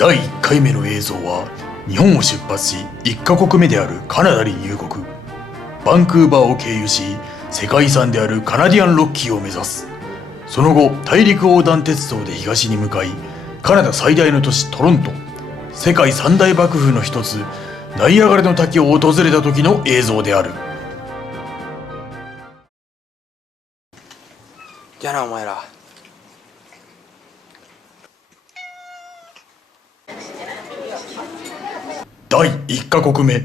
第1回目の映像は日本を出発し1カ国目であるカナダに入国。バンクーバーを経由し世界遺産であるカナディアンロッキーを目指す。その後大陸横断鉄道で東に向かい、カナダ最大の都市トロント、世界三大瀑布の一つナイアガラの滝を訪れた時の映像である。じゃあなお前ら。第1カ国目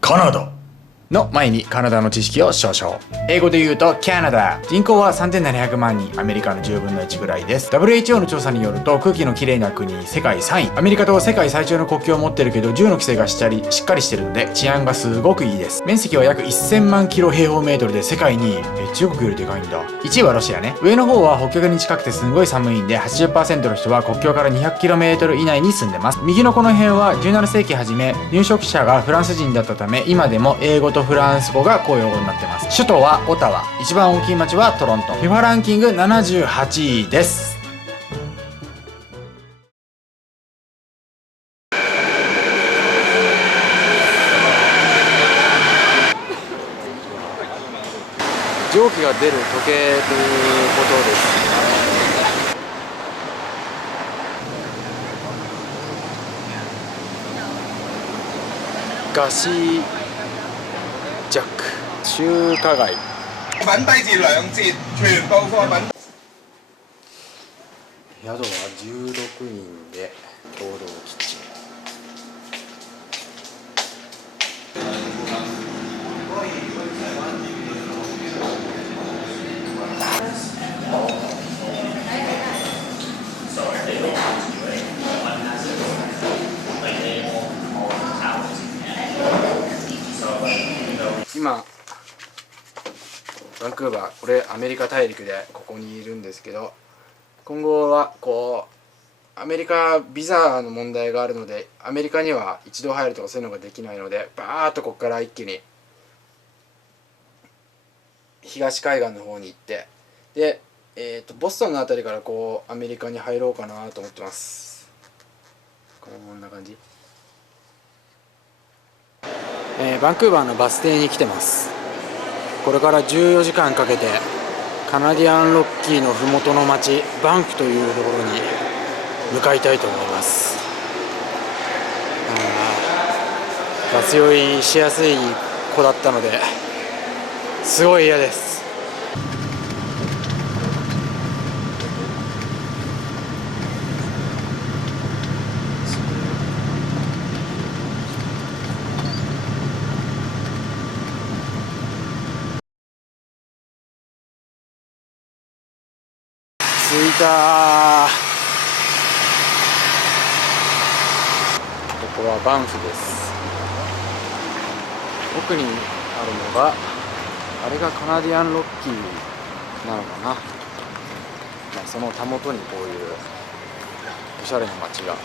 カナダの前にカナダの知識を少々。英語で言うとカナダ。人口は3700万人、アメリカの10分の1ぐらいです。 WHO の調査によると空気のきれいな国世界3位。アメリカと世界最長の国境を持ってるけど銃の規制がしっかりしてるので治安がすごくいいです。面積は約1000万キロ平方メートルで世界2位。中国よりでかいんだ。1位はロシアね。上の方は北極に近くてすんごい寒いんで 80% の人は国境から 200km 以内に住んでます。右のこの辺は17世紀初め入植者がフランス人だったため今でも英語とフランス語が公用語になってます。首都はオタワ。一番大きい町はトロント。 FIFA ランキング78位です。蒸気が出る時計ということです。ガシージャック中華街。宿は16人で共同キッチン。今バンクーバー、これアメリカ大陸でここにいるんですけど、今後はこうアメリカビザの問題があるのでアメリカには一度入るとかそういうのができないので、バーッとここから一気に東海岸の方に行って、で、ボストンの辺りからこうアメリカに入ろうかなと思ってます。こんな感じ。バンクーバーのバス停に来てます。これから14時間かけてカナディアンロッキーの麓の町バンフというところに向かいたいと思います。ガス酔いしやすい子だったのですごい嫌です。着いたー。ここはバンフです。奥にあるのがあれがカナディアンロッキーなのかな、そのたもとにこういうおしゃれな街が。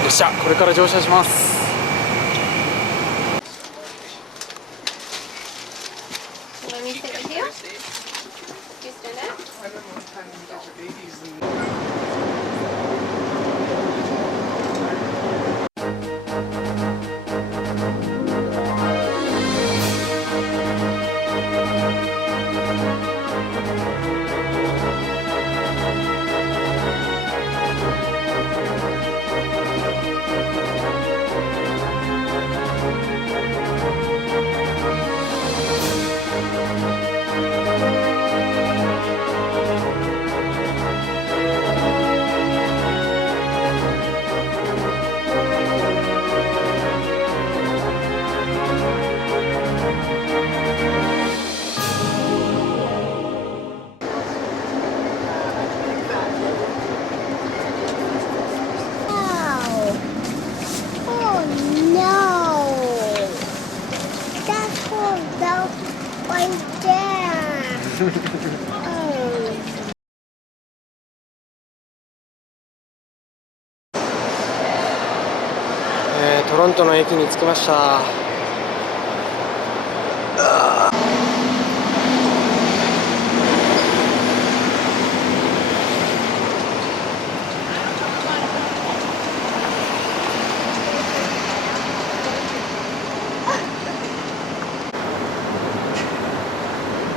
よっしゃ、これから乗車します。トロントの駅に着きました。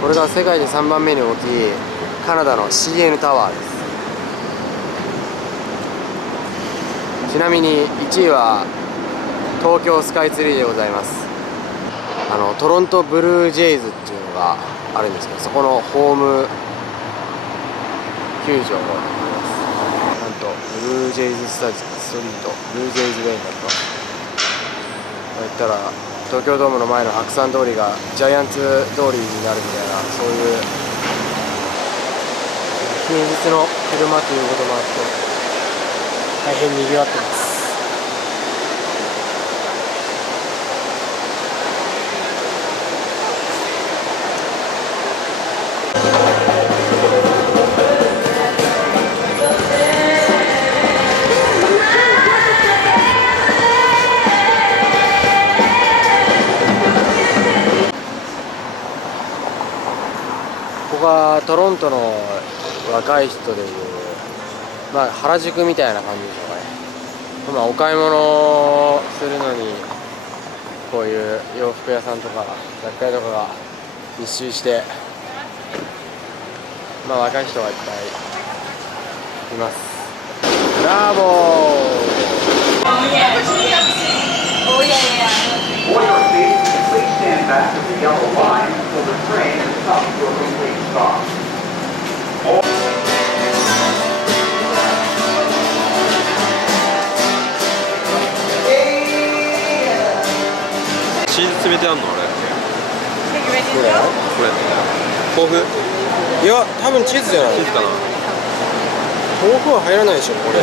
これが世界で3番目に大きいカナダの CN タワーです。ちなみに1位は東京スカイツリーでございます。トロントブルージェイズっていうのがあるんですけど、そこのホーム球場があります。なんとブルージェイズストリート、ブルージェイズウェイになってます。こういったら東京ドームの前の白山通りがジャイアンツ通りになるみたいな、そういう平日の昼間ということもあって大変賑わってます。ここがトロントの若い人でいう、原宿みたいな感じでしょうかね。お買い物をするのにこういう洋服屋さんとか雑貨屋とかが密集して、若い人がいっぱいいます。ブラボー。For your seat, please stand back of the yellow line until the train is come to a complete stop. チーズ詰めてあんのあれ。これこれ。豆腐？いや、多分チーズじゃない。チーズかな。豆腐は入らないでしょ、これ。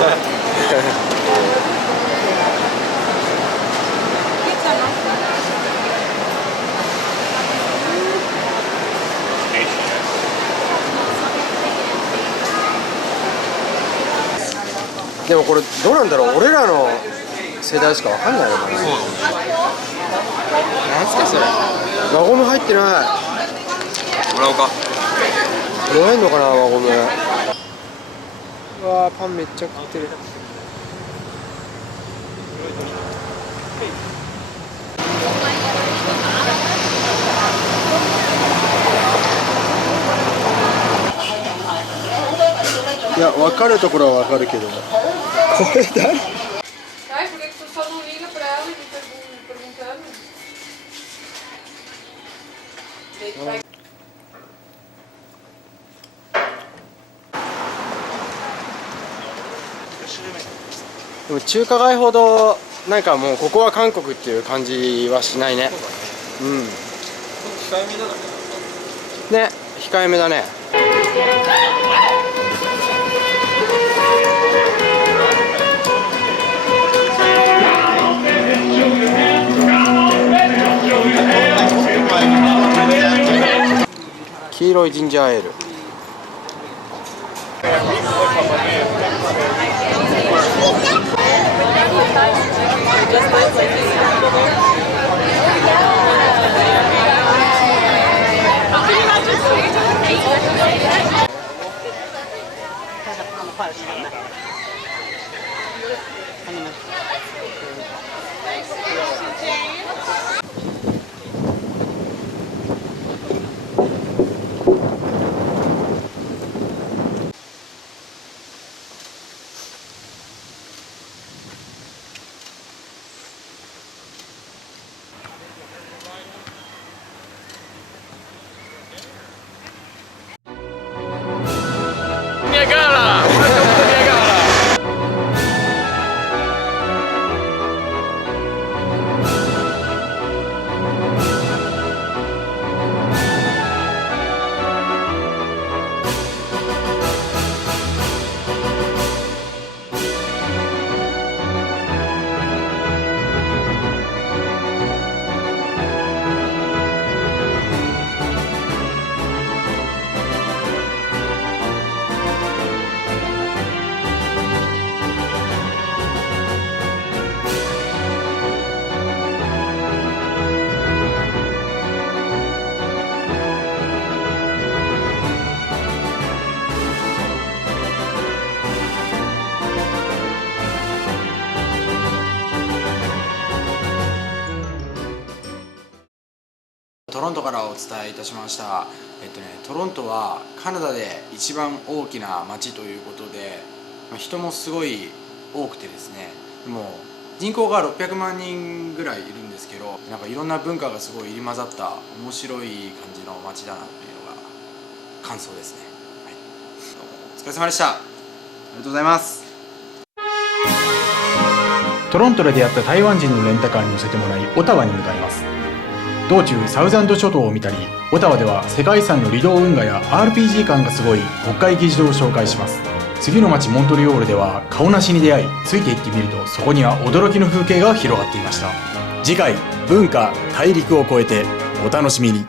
でもこれどうなんだろう、俺らの世代しかわかんないのかな。そうなの。なんすかそれ。輪ゴム入ってない。もらおうか。もらえんのかな、輪ゴム。うわー、パンめっちゃ食ってる。いや、分かるところは分かるけど、これ誰？でも中華街ほどなんかもうここは韓国っていう感じはしないね。うん。控えめだね、控えめだね。黄色いジンジャーエール。伝えいたしました。トロントはカナダで一番大きな町ということで、人もすごい多くてですね、もう人口が600万人ぐらいいるんですけど、なんかいろんな文化がすごい入り混ざった面白い感じの町だなっていうのが感想ですね。はい、どうもお疲れ様でした。ありがとうございます。トロントで出会った台湾人のレンタカーに乗せてもらいオタワに向かいます。道中サウザンド諸島を見たり、オタワでは世界遺産の離島運河や RPG 感がすごい国会議事堂を紹介します。次の町モントリオールでは顔なしに出会い、ついていってみるとそこには驚きの風景が広がっていました。次回、文化大陸を越えてお楽しみに。